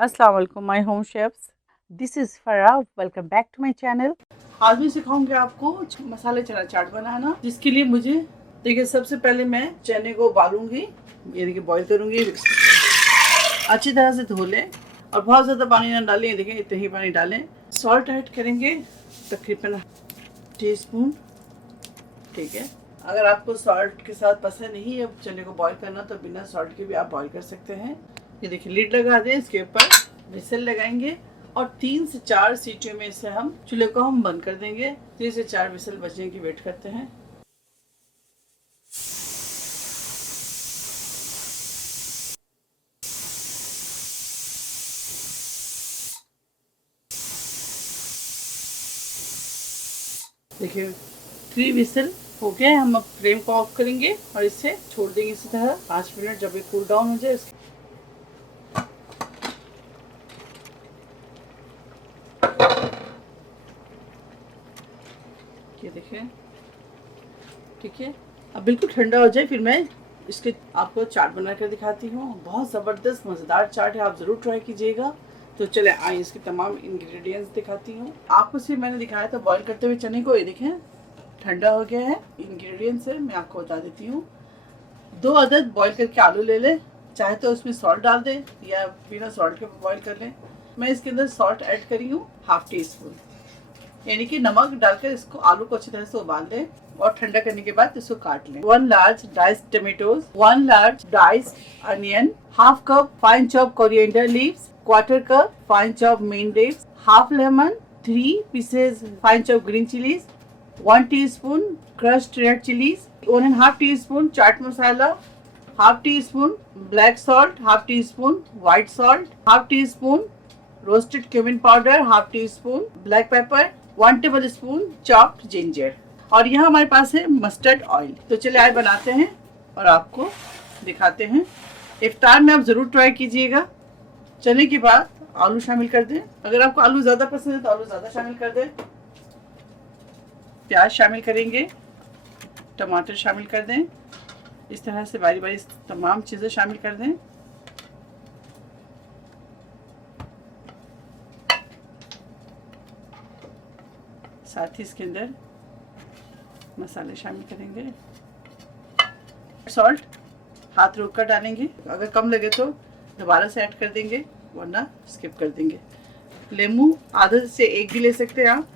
अस्सलाम वालेकुम my home chefs, this is Farah. Welcome back to my channel. आज मैं सिखाऊंगी आपको मसाले चना चाट बनाना, जिसके लिए मुझे देखिए सबसे पहले मैं चने को उबालूंगी, ये देखिए बॉईल करूंगी। अच्छी तरह से धो लें और बहुत ज़्यादा पानी ना डालें, देखिए इतना ही पानी डालें। सॉल्ट ऐड करेंगे तकरीबन टीस्पून, ठीक है। अगर आपको सॉल्ट के साथ पसंद नहीं है चने को बॉईल करना तो बिना सॉल्ट के भी आप बॉईल कर सकते हैं। ये देखिए लीड लगा दें, इसके ऊपर विसल लगाएंगे और 3 से 4 सीटियों में इसे हम चूल्हे को हम बंद कर देंगे। 3 से 4 विसल बजने की वेट करते हैं। देखिए 3 विसल हो गए। हम अब फ्लेम को ऑफ करेंगे और इसे छोड़ देंगे इसी तरह 5 मिनट, जब ये कूल डाउन हो जाए। ये देखिए ठीक है, अब बिल्कुल ठंडा हो जाए फिर मैं इसके आपको चाट बना कर दिखाती हूँ। बहुत ज़बरदस्त मज़ेदार चाट है, आप ज़रूर ट्राई कीजिएगा। तो चले आए इसके तमाम इंग्रेडिएंट्स दिखाती हूँ आपको। सिर्फ मैंने दिखाया था बॉईल करते हुए चने को, ये देखें ठंडा हो गया है। इंग्रेडिएंट्स है मैं आपको बता देती हूँ। 2 अदद बॉईल करके आलू ले लें, चाहे तो उसमें सॉल्ट डाल दें या बिना सॉल्ट के बॉईल कर लें। मैं इसके अंदर सॉल्ट ऐड करी हूँ ½ टीस्पून, यानी कि नमक डालकर इसको आलू को अच्छी तरह से उबाल लें और ठंडा करने के बाद इसको काट लें। 1 large diced tomatoes, 1 large diced onion, ½ cup fine chop coriander leaves, 1/4 cup fine chop mint leaves, half lemon, 3 pieces fine chop green chillies, 1 teaspoon crushed red chillies, 1.5 teaspoon chaat masala, ½ teaspoon black salt, ½ teaspoon white salt, ½ teaspoon roasted cumin powder, ½ teaspoon black pepper, 1 tablespoon chopped ginger, और यहाँ हमारे पास है mustard oil. तो चलिए आज बनाते हैं और आपको दिखाते हैं। इफ्तार में आप ज़रूर ट्राई कीजिएगा। चने के बाद आलू शामिल कर दें, अगर आपको आलू ज़्यादा पसंद है तो आलू ज़्यादा शामिल कर दें। प्याज शामिल करेंगे, टमाटर शामिल कर दें, इस तरह से बारी बारी तमाम चीज़ें शामिल कर दें। साथ ही इसके अंदर मसाले शामिल करेंगे। सॉल्ट हाथ रोक कर डालेंगे, अगर कम लगे तो दोबारा से ऐड कर देंगे वरना स्किप कर देंगे। लेमू आधा से 1 भी ले सकते हैं आप,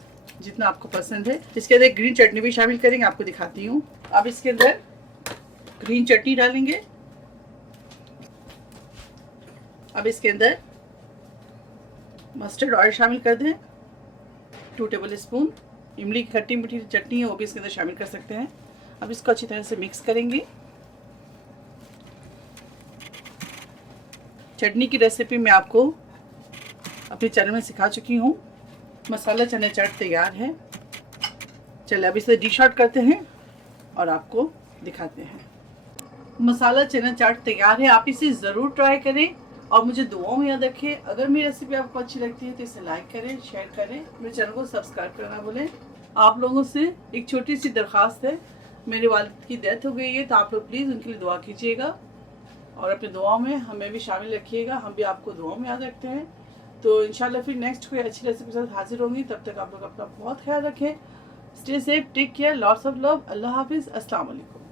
जितना आपको पसंद है। इसके अंदर ग्रीन चटनी भी शामिल करेंगे, आपको दिखाती हूँ। अब इसके अंदर ग्रीन चटनी डालेंगे। अब इसके अंदर मस्टर्ड ऑयल शामिल कर दें, 2 टेबल स्पून। इमली की खट्टी मीठी चटनी है वो भी इसके अंदर शामिल कर सकते हैं। अब इसको अच्छी तरह से मिक्स करेंगे। चटनी की रेसिपी मैं आपको अपने चैनल में सिखा चुकी हूँ। मसाला चने चाट तैयार है। चलिए अब इसे डिश आउट करते हैं और आपको दिखाते हैं। मसाला चना चाट तैयार है, आप इसे ज़रूर ट्राई करें और मुझे दुआओं में याद रखें। अगर मेरी रेसिपी आपको अच्छी लगती है तो इसे लाइक करें, शेयर करें, मेरे चैनल को सब्सक्राइब करना भूलें। आप लोगों से एक छोटी सी दरख्वास्त है, मेरे वालिद की डेथ हो गई है तो आप लोग प्लीज़ उनके लिए दुआ कीजिएगा और अपनी दुआओं में हमें भी शामिल रखिएगा, हम भी आपको दुआओं में याद रखते हैं। तो इंशाल्लाह फिर नेक्स्ट कोई अच्छी रेसिपी के साथ हाजिर होंगी। तब तक आप लोग अपना बहुत ख्याल रखें। Stay safe, take care, lots of love. अल्लाह हाफिज़, अस्सलाम वालेकुम।